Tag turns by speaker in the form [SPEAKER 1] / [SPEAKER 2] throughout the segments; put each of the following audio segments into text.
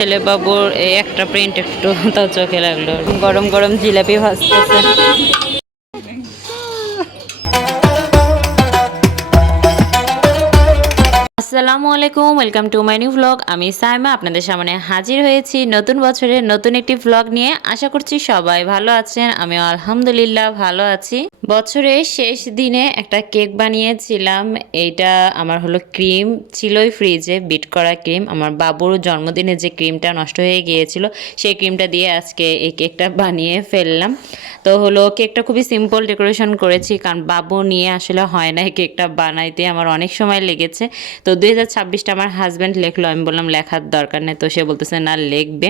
[SPEAKER 1] ছেলে বাবুর একটা প্রিন্ট একটু তাও চোখে লাগল। গরম গরম জিলাপি ভাজতেছে। আসসালামু আলাইকুম welcome to my new vlog আমি সাইমা, আপনাদের সামনে হাজির হয়েছি নতুন বছরের নতুন একটি ভ্লগ নিয়ে। আশা করছি সবাই ভালো আছেন, আমিও আলহামদুলিল্লাহ ভালো আছি। বছরের শেষ দিনে একটা কেক বানিয়েছিলাম, এইটা আমার হলো ক্রিম, ছিলই ফ্রিজে বিট করা ক্রিম। আমার বাবুর জন্মদিনে যে ক্রিমটা নষ্ট হয়ে গিয়েছিল, সেই ক্রিমটা দিয়ে আজকে এই কেকটা বানিয়ে ফেললাম। তো হলো কেকটা খুবই সিম্পল ডেকোরেশন করেছি, কারণ বাবু নিয়ে আসলে হয় না এই কেকটা বানাইতে, আমার অনেক সময় লেগেছে। তো দুই হাজার ছাব্বিশটা আমার হাজব্যান্ড লেখলো, আমি বললাম, লেখার দরকার নেই। তো সে বলতেছে, না, লিখবে।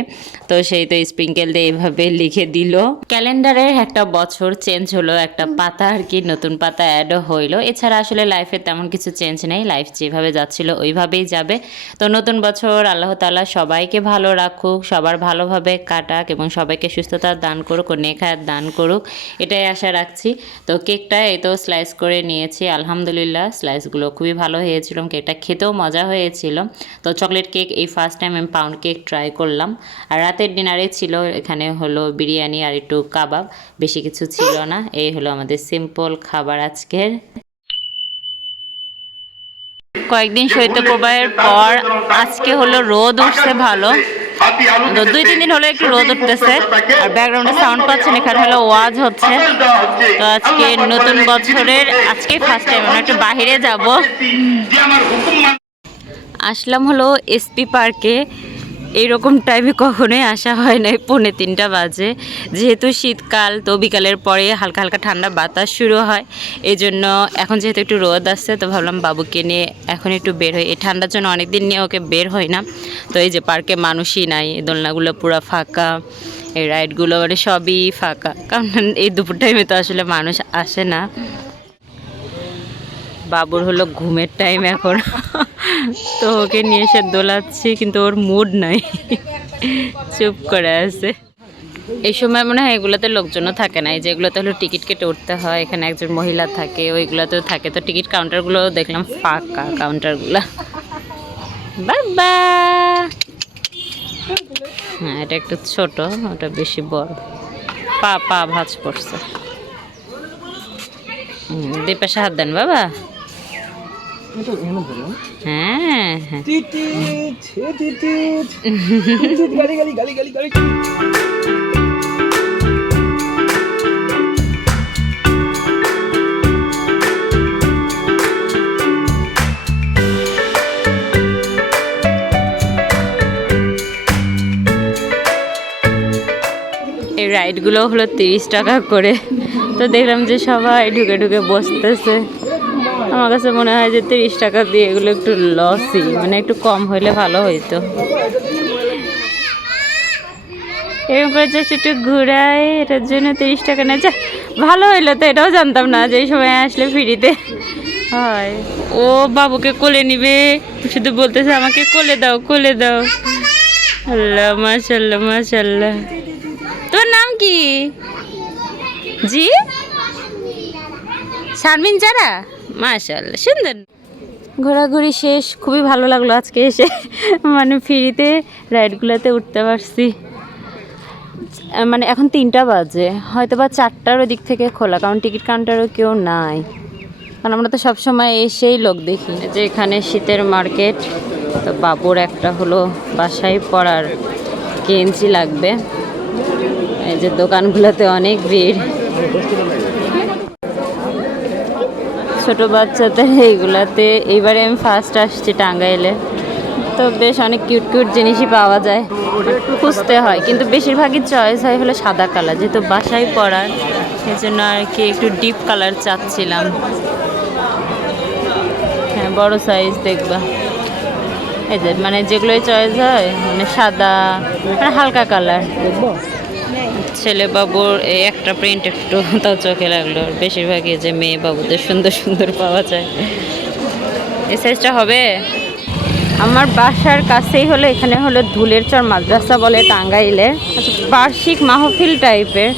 [SPEAKER 1] তো সেই তো স্প্রিঙ্কেল দিয়ে এইভাবে লিখে দিল। ক্যালেন্ডারের একটা বছর চেঞ্জ হলো, একটা পাতা আর কি, নতুন পাতা অ্যাডও হইল। এছাড়া আসলে লাইফে তেমন কিছু চেঞ্জ নেই লাইফ যেভাবে যাচ্ছিল ওইভাবেই যাবে। তো নতুন বছর, আল্লাহ তাআলা সবাইকে ভালো রাখুক, সবার ভালোভাবে কাটাক এবং সবাইকে সুস্থতা দান করুক ও নেখায়াত দান করুক, এটাই আশা রাখছি। তো কেকটা এই তো স্লাইস করে নিয়েছি, আলহামদুলিল্লাহ স্লাইসগুলো খুবই ভালো হয়েছিল কেকটা খেতেও মজা হয়েছিল। তো চকলেট কেক এই ফার্স্ট টাইম আমি পাউন্ড কেক ট্রাই করলাম। আর রাতের ডিনারে ছিল, এখানে হলো বিরিয়ানি আর একটু কাবাব, বেশি কিছু ছিল না। এই হলো আমাদের সিম্পল খাবার আজকের। কয়েকদিন শৈত্যপ্রবাহের পর আজকে হলো রোদ উঠছে ভালো। দুই তিন দিন হলো একটু রোদ উঠতেছে আর ব্যাকগ্রাউন্ডে সাউন্ড পাচ্ছেন এখানে হলো ওয়াজ হচ্ছে। তো আজকে নতুন বছরের আজকে ফার্স্ট টাইম আমরা একটু বাহিরে যাব। আসলাম হলো এসপি পার্কে। এইরকম টাইমে কখনোই আসা হয় নাই, পৌনে তিনটা বাজে। যেহেতু শীতকাল, তো বিকালের পরে হালকা হালকা ঠান্ডা বাতাস শুরু হয়। এই জন্য এখন যেহেতু একটু রোদ আসছে, তো ভাবলাম বাবুকে নিয়ে এখন একটু বের হই। এই ঠান্ডার জন্য অনেক দিন নিয়ে ওকে বের হয় না। তো এই যে পার্কে মানুষই নাই, দোলনাগুলো পুরো ফাঁকা, এই রাইডগুলো মানে সবই ফাঁকা। কারণ এই দুপুর টাইমে তো আসলে মানুষ আসে না। বাবুর হলো ঘুমের টাইম এখন। তো ওকে নিয়ে এসে দোলাচ্ছি, কিন্তু ওর মুড নাই। চুপ করে আছে। এই সময় মনে হয় এগুলোতে লোকজনও থাকে না, এই যেগুলোতে হলো টিকিট কেটে উঠতে হয়, এখানে একজন মহিলা থাকে ওইগুলোতেও থাকে। তো টিকিট কাউন্টারগুলো দেখলাম ফাঁকা কাউন্টারগুলো বাবা! হ্যাঁ এটা একটু ছোট, ওটা বেশি বড়। পা পা ভাজ পড়ছে। দুই পাশে হাত দেন বাবা। হ্যাঁ হ্যাঁ
[SPEAKER 2] টিটিট, হে টিটিট। টিটিট, গালি, গালি, গালি, গালি, গালি।
[SPEAKER 1] এই রাইডগুলো হলো তিরিশ টাকা করে তো দেখলাম যে সবাই ঢুকে ঢুকে বসতেছে আমার কাছে মনে হয় যে তিরিশ টাকা দিয়ে এগুলো একটু লসই মানে একটু কম হইলে ভালো হইতো। এরকম করে জাস্ট একটু ঘুরাই, এটার জন্য তিরিশ টাকা নেয়। যা, ভালো হইল তো, এটাও জানতাম না যে এই সময় আসলে ফ্রিতে। হয়। ও বাবুকে কোলে নিবে, শুধু বলতেছে আমাকে কোলে দাও কোলে দাও। আল্লাহ মাশাল্লাহ মাশাল্লাহ তোর নাম কি? জি? শারমিন চারা? মাশাল্লাহ সুন্দর। ঘোরাঘুরি শেষ খুবই ভালো লাগল আজকে এসে। মানে ফ্রিতে রাইডগুলোতে উঠতে পারছি। মানে এখন তিনটা বাজে হয়তো বা চারটার ওদিক থেকে খোলা কারণ টিকিট কাউন্টারও কেউ নাই। কারণ আমরা তো সবসময় এসেই লোক দেখি। যে এখানে শীতের মার্কেট তো বাবুর একটা হলো বাসায় পড়ার গেঞ্জি লাগবে। এই যে দোকানগুলোতে অনেক ভিড়। ছোট বাচ্চাদের এইগুলাতে। এইবারে আমি ফার্স্ট আসছি টাঙ্গাইলে। তো বেশ অনেক কিউট কিউট জিনিসই পাওয়া যায়। খুঁজতে হয়, কিন্তু বেশিরভাগই চয়েস হয় হলো সাদা কালার যেহেতু বাসায় পরার সেই জন্য আর কি একটু ডিপ কালার চাচ্ছিলাম। হ্যাঁ বড় সাইজ দেখবা। এই যে মানে যেগুলোই চয়েস হয় মানে সাদা মানে হালকা কালার ছেলে বাবুর এই একটা প্রিন্ট একটু তাও চোখে লাগল। বেশিরভাগই যে মেয়ে বাবুদের সুন্দর সুন্দর পাওয়া যায়। এই সাইজটা হবে? আমার বাসার কাছেই হলো, এখানে হলো ধুলের চর, মাদ্রাসা বলে টাঙ্গাইলে। বার্ষিক মাহফিল টাইপের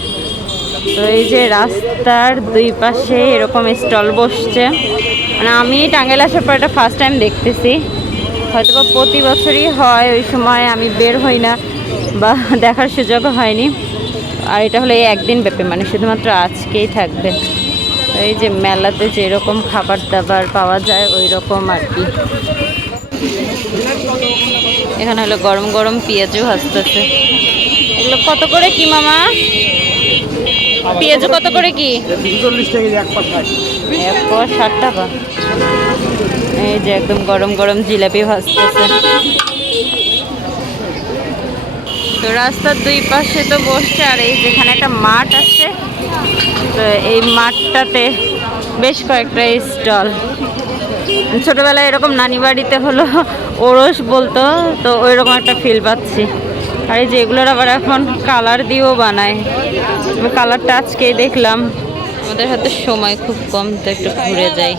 [SPEAKER 1] তো এই যে রাস্তার দুই পাশে এরকম স্টল বসছে। মানে আমি টাঙ্গাইল আসার পর এটা ফার্স্ট টাইম দেখতেছি। হয়তো প্রতি বছরই হয়, ওই সময় আমি বের হই না। বা দেখার সুযোগ হয়নি। আর এটা হলো এই একদিন ব্যাপী মানে শুধুমাত্র আজকেই থাকবে। এই যে মেলাতে যেরকম খাবার দাবার পাওয়া যায় ওই রকম আর কি। এখানে হলো গরম গরম পেঁয়াজও ভাজতেছে। এগুলো কত করে কি মামা? পেঁয়াজও কত করে কি? ষাট টাকা। এই যে একদম গরম গরম জিলাপি ভাজতেছে। তো রাস্তার দুই পাশে তো বসছে, আর এই যেখানে একটা মাঠ আছে, তো এই মাঠটাতে বেশ কয়েকটা স্টল। ছোটোবেলায় এরকম নানি বাড়িতে হলো ওরস বলতো, তো ওই রকম একটা ফিল পাচ্ছি। আর এই যেগুলোর আবার এখন কালার দিয়েও বানায়। কালারটা আজকেই দেখলাম। আমাদের হাতে সময় খুব কম তো একটু ঘুরে যাই।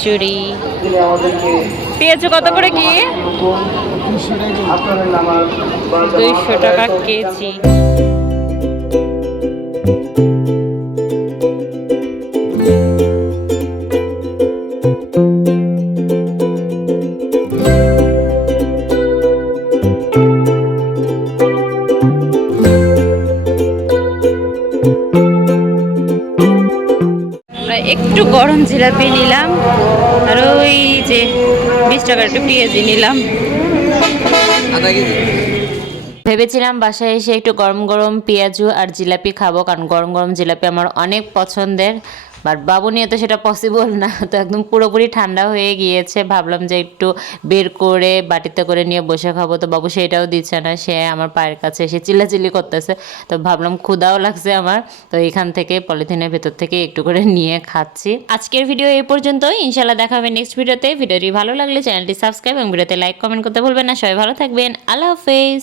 [SPEAKER 1] চুরি। পেঁয়াজ কত করে কি? দুইশো টাকা কেজি। জিলাপি নিলাম আর ওই যে বিশ টাকার একটু পেঁয়াজি নিলাম। ভেবেছিলাম বাসায় এসে একটু গরম গরম পেঁয়াজু আর জিলাপি খাব কারণ গরম গরম জিলাপি আমার অনেক পছন্দের। বাট বাবু নিয়ে তো সেটা পসিবল না। তো একদম পুরোপুরি ঠান্ডা হয়ে গিয়েছে। ভাবলাম যে একটু বের করে বাটিতে করে নিয়ে বসে খাব। তো বাবু সেটাও দিচ্ছে না। সে আমার পায়ের কাছে এসে চিল্লাচিল্লি করতেছে। তো ভাবলাম ক্ষুদাও লাগছে আমার। তো এখান থেকে পলিথিনের ভেতর থেকে একটু করে নিয়ে খাচ্ছি। আজকের ভিডিও এই পর্যন্ত ইনশাল্লাহ দেখা হবে নেক্সট ভিডিওতে। ভিডিওটি ভালো লাগলে চ্যানেলটি সাবস্ক্রাইব এবং ভিডিওতে লাইক কমেন্ট করতে ভুলবেন না। সবাই ভালো থাকবেন। আল্লাহ হাফেজ।